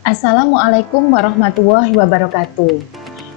Assalamualaikum warahmatullahi wabarakatuh.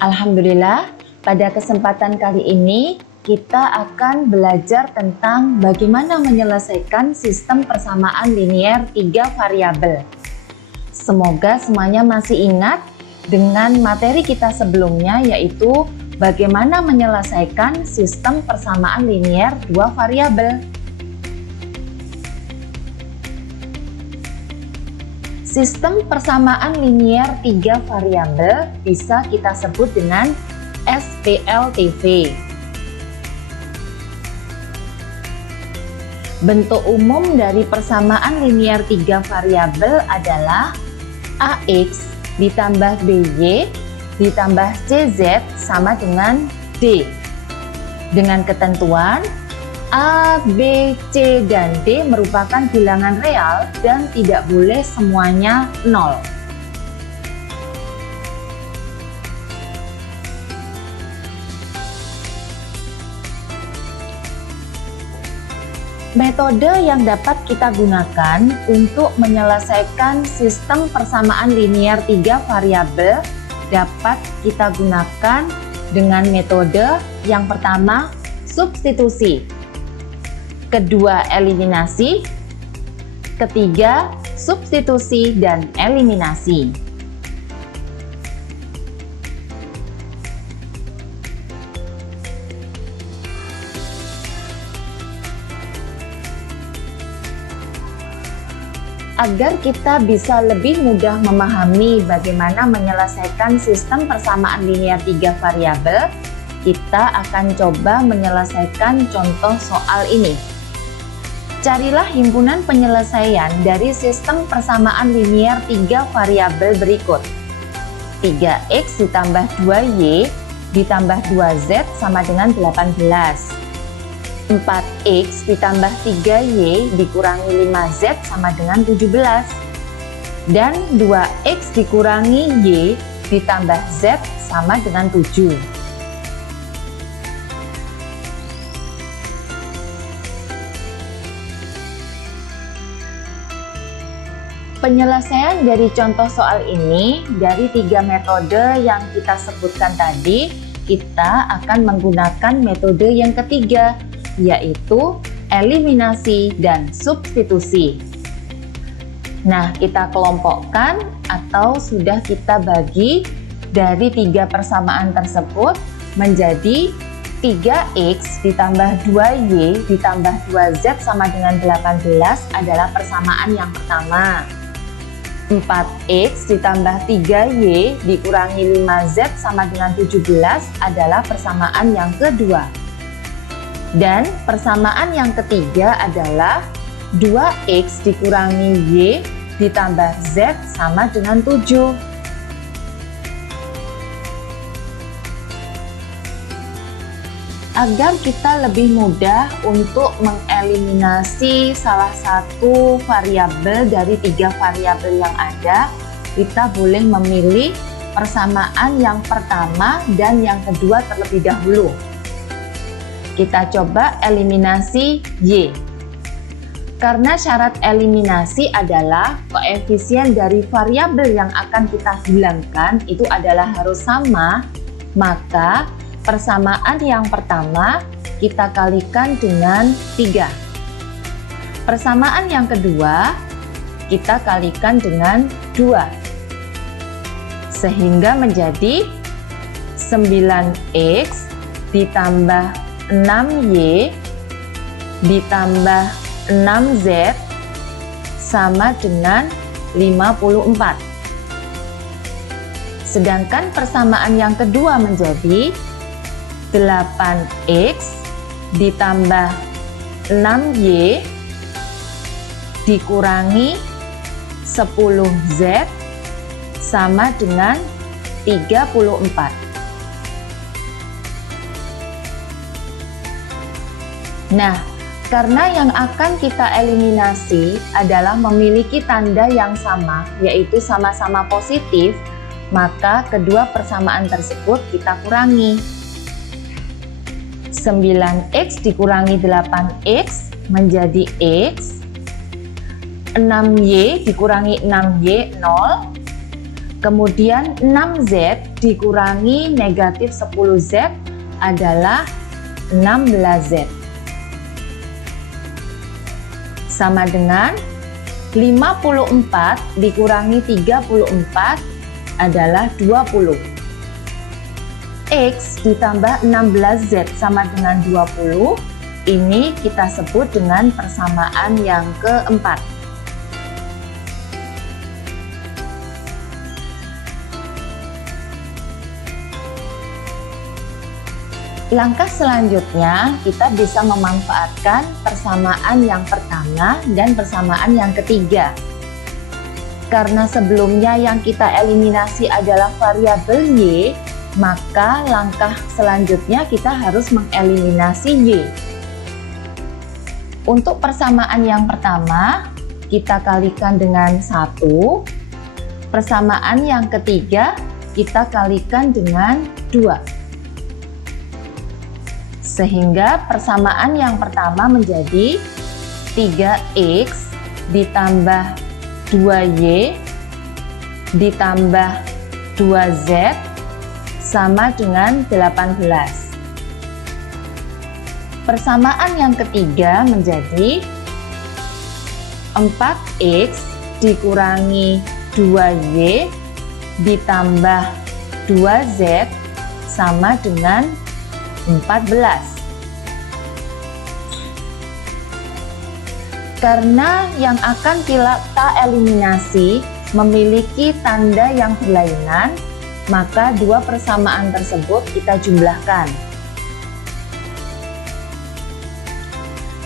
Alhamdulillah, pada kesempatan kali ini kita akan belajar tentang bagaimana menyelesaikan sistem persamaan linier 3 variabel. Semoga semuanya masih ingat dengan materi kita sebelumnya, yaitu bagaimana menyelesaikan sistem persamaan linier 2 variabel. Sistem persamaan linier 3 variabel bisa kita sebut dengan SPLTV. Bentuk umum dari persamaan linier 3 variabel adalah AX ditambah BY ditambah CZ sama dengan D. Dengan ketentuan A, B, C, dan D merupakan bilangan real dan tidak boleh semuanya 0. Metode yang dapat kita gunakan untuk menyelesaikan sistem persamaan linier 3 variabel dapat kita gunakan dengan metode yang pertama, substitusi. Kedua, eliminasi. Ketiga, substitusi dan eliminasi. Agar kita bisa lebih mudah memahami bagaimana menyelesaikan sistem persamaan linier 3 variabel, kita akan coba menyelesaikan contoh soal ini. Carilah himpunan penyelesaian dari sistem persamaan linier 3 variabel berikut. 3x ditambah 2y ditambah 2z sama dengan 18. 4x ditambah 3y dikurangi 5z sama dengan 17. Dan 2x dikurangi y ditambah z sama dengan 7. Penyelesaian dari contoh soal ini dari 3 metode yang kita sebutkan tadi, kita akan menggunakan metode yang ketiga, yaitu eliminasi dan substitusi. Nah, kita kelompokkan atau sudah kita bagi dari 3 persamaan tersebut menjadi 3x ditambah 2y ditambah 2z sama dengan 18 adalah persamaan yang pertama. 4x ditambah 3y dikurangi 5z sama dengan 17 adalah persamaan yang kedua. Dan persamaan yang ketiga adalah 2x dikurangi y ditambah z sama dengan 7. Agar kita lebih mudah untuk mengeliminasi salah satu variabel dari 3 variabel yang ada, kita boleh memilih persamaan yang pertama dan yang kedua terlebih dahulu. Kita coba eliminasi y. Karena syarat eliminasi adalah koefisien dari variabel yang akan kita hilangkan itu adalah harus sama, maka persamaan yang pertama kita kalikan dengan 3. Persamaan yang kedua kita kalikan dengan 2. Sehingga menjadi 9x ditambah 6y ditambah 6z sama dengan 54. Sedangkan persamaan yang kedua menjadi 8x ditambah 6y dikurangi 10z sama dengan 34. Nah, karena yang akan kita eliminasi adalah memiliki tanda yang sama, yaitu sama-sama positif, maka kedua persamaan tersebut kita kurangi. 9x dikurangi 8x menjadi x, 6y dikurangi 6y 0, Kemudian 6Z dikurangi negatif 10Z adalah 16Z. Sama dengan 54 dikurangi 34 adalah 20. X ditambah 16Z sama dengan 20. Ini kita sebut dengan persamaan yang keempat. Langkah selanjutnya, kita bisa memanfaatkan persamaan yang pertama dan persamaan yang ketiga. Karena sebelumnya yang kita eliminasi adalah variabel Y, maka langkah selanjutnya kita harus mengeliminasi Y. Untuk persamaan yang pertama, kita kalikan dengan 1. Persamaan yang ketiga, kita kalikan dengan 2. Sehingga persamaan yang pertama menjadi 3X ditambah 2Y ditambah 2Z sama dengan 18. Persamaan yang ketiga menjadi 4X dikurangi 2Y ditambah 2Z sama dengan 14. Karena yang akan kita eliminasi memiliki tanda yang berlainan, maka dua persamaan tersebut kita jumlahkan.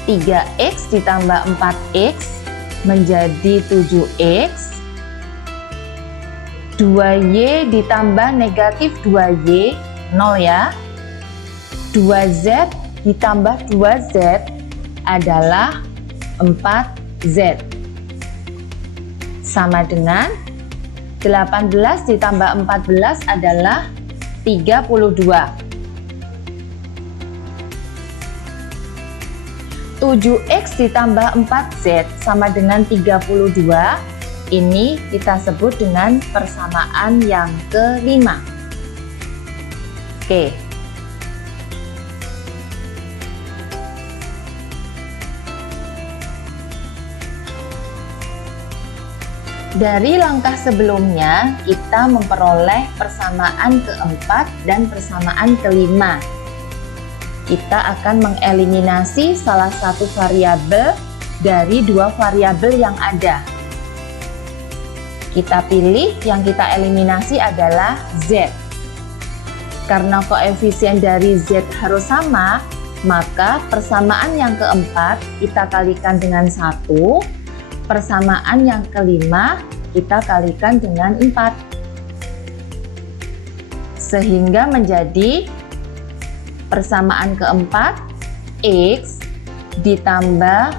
3X ditambah 4X menjadi 7X. 2Y ditambah negatif 2Y, 0 ya. 2Z ditambah 2Z adalah 4Z. Sama dengan 18 ditambah 14 adalah 32. 7X ditambah 4Z sama dengan 32. Ini kita sebut dengan persamaan yang kelima. Oke. Dari langkah sebelumnya, kita memperoleh persamaan keempat dan persamaan kelima. Kita akan mengeliminasi salah satu variabel dari dua variabel yang ada. Kita pilih yang kita eliminasi adalah Z. Karena koefisien dari Z harus sama, maka persamaan yang keempat kita kalikan dengan 1. Persamaan yang kelima kita kalikan dengan 4. Sehingga menjadi persamaan keempat X ditambah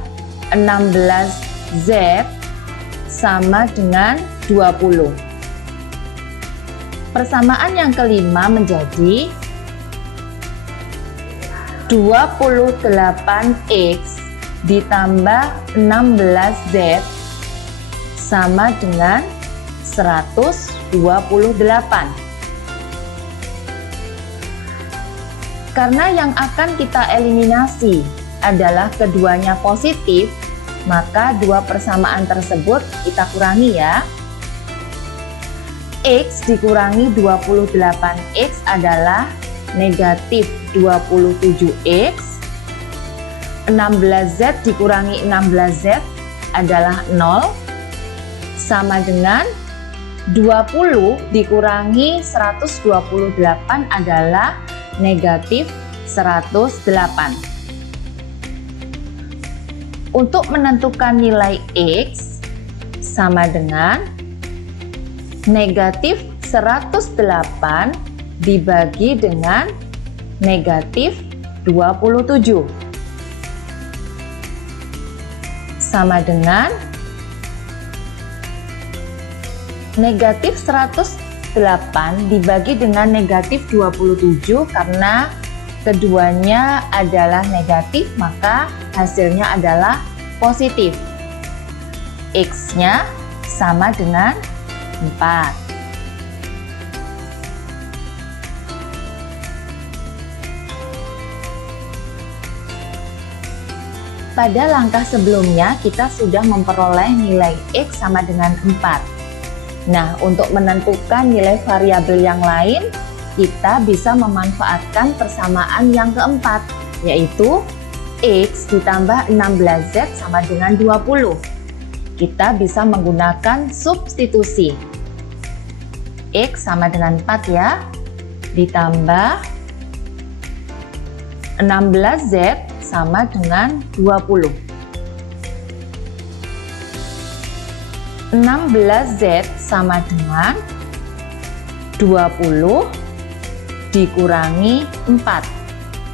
16Z sama dengan 20. Persamaan yang kelima menjadi 28X ditambah 16Z sama dengan 128. Karena yang akan kita eliminasi adalah keduanya positif, maka dua persamaan tersebut kita kurangi ya. X dikurangi 28X adalah negatif 27X. 16Z dikurangi 16Z adalah 0, sama dengan 20 dikurangi 128 adalah negatif 108. Untuk menentukan nilai X sama dengan negatif 108 dibagi dengan negatif 27. Sama dengan negatif 108 dibagi dengan negatif 27, karena keduanya adalah negatif maka hasilnya adalah positif. X-nya sama dengan 4. Pada langkah sebelumnya kita sudah memperoleh nilai X sama dengan 4. Nah, untuk menentukan nilai variabel yang lain, kita bisa memanfaatkan persamaan yang keempat, yaitu X ditambah 16Z sama dengan 20. Kita bisa menggunakan substitusi. X sama dengan 4 ya, ditambah 16Z sama dengan 20. 16Z sama dengan 20 dikurangi 4.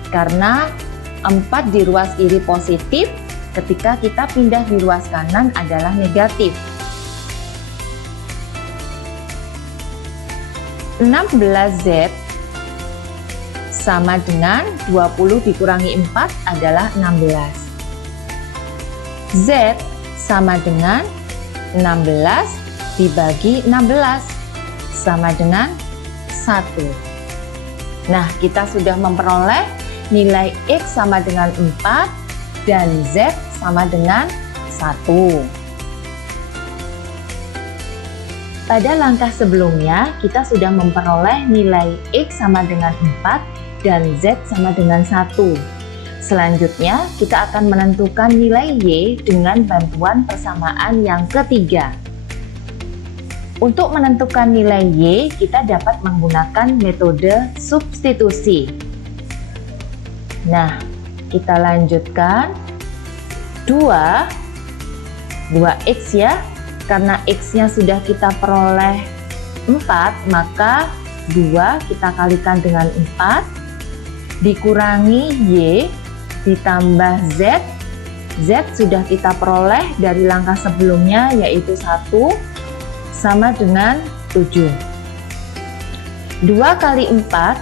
Karena 4 di ruas kiri positif, ketika kita pindah di ruas kanan adalah negatif. 16Z sama dengan 20 dikurangi 4 adalah 16. Z sama dengan 16 dibagi 16 sama dengan 1. Nah, kita sudah memperoleh nilai X sama dengan 4 dan Z sama dengan 1. Pada langkah sebelumnya, kita sudah memperoleh nilai X sama dengan 4 dan Z sama dengan 1. Selanjutnya, kita akan menentukan nilai Y dengan bantuan persamaan yang ketiga. Untuk menentukan nilai Y, kita dapat menggunakan metode substitusi. Nah, kita lanjutkan. 2X ya, karena X-nya sudah kita peroleh 4, maka 2 kita kalikan dengan 4, dikurangi Y, ditambah Z. Z sudah kita peroleh dari langkah sebelumnya, yaitu 1, sama dengan 7. 2 kali 4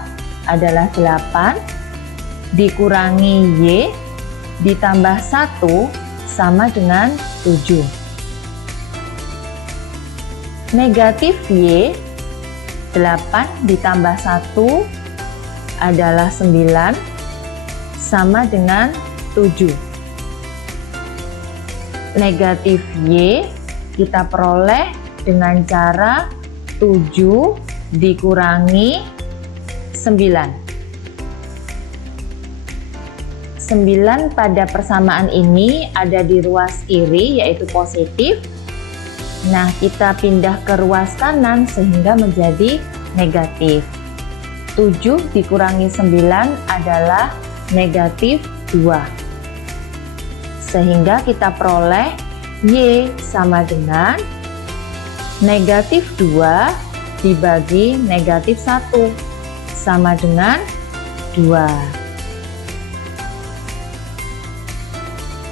adalah 8, dikurangi Y, ditambah 1, sama dengan 7. Negatif Y, 8 ditambah 1 adalah 9, sama dengan 7. Negatif Y kita peroleh dengan cara 7 dikurangi 9. 9 pada persamaan ini ada di ruas kiri, yaitu positif. Nah, kita pindah ke ruas kanan sehingga menjadi negatif. 7 dikurangi 9 adalah negatif 2. Sehingga kita peroleh Y sama dengan negatif 2 dibagi negatif 1 sama dengan 2.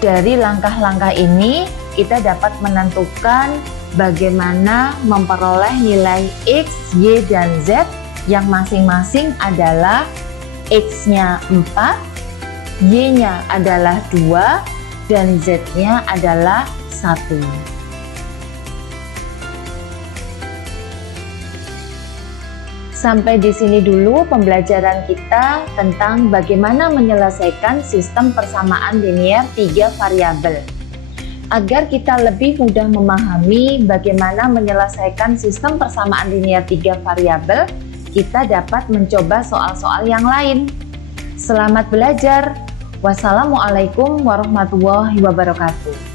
Dari langkah-langkah ini, kita dapat menentukan bagaimana memperoleh nilai X, Y, dan Z yang masing-masing adalah X-nya 4, Y-nya adalah 2, dan Z-nya adalah 1. Sampai di sini dulu pembelajaran kita tentang bagaimana menyelesaikan sistem persamaan linear 3 variabel. Agar kita lebih mudah memahami bagaimana menyelesaikan sistem persamaan linear 3 variabel, kita dapat mencoba soal-soal yang lain. Selamat belajar. Wassalamualaikum warahmatullahi wabarakatuh.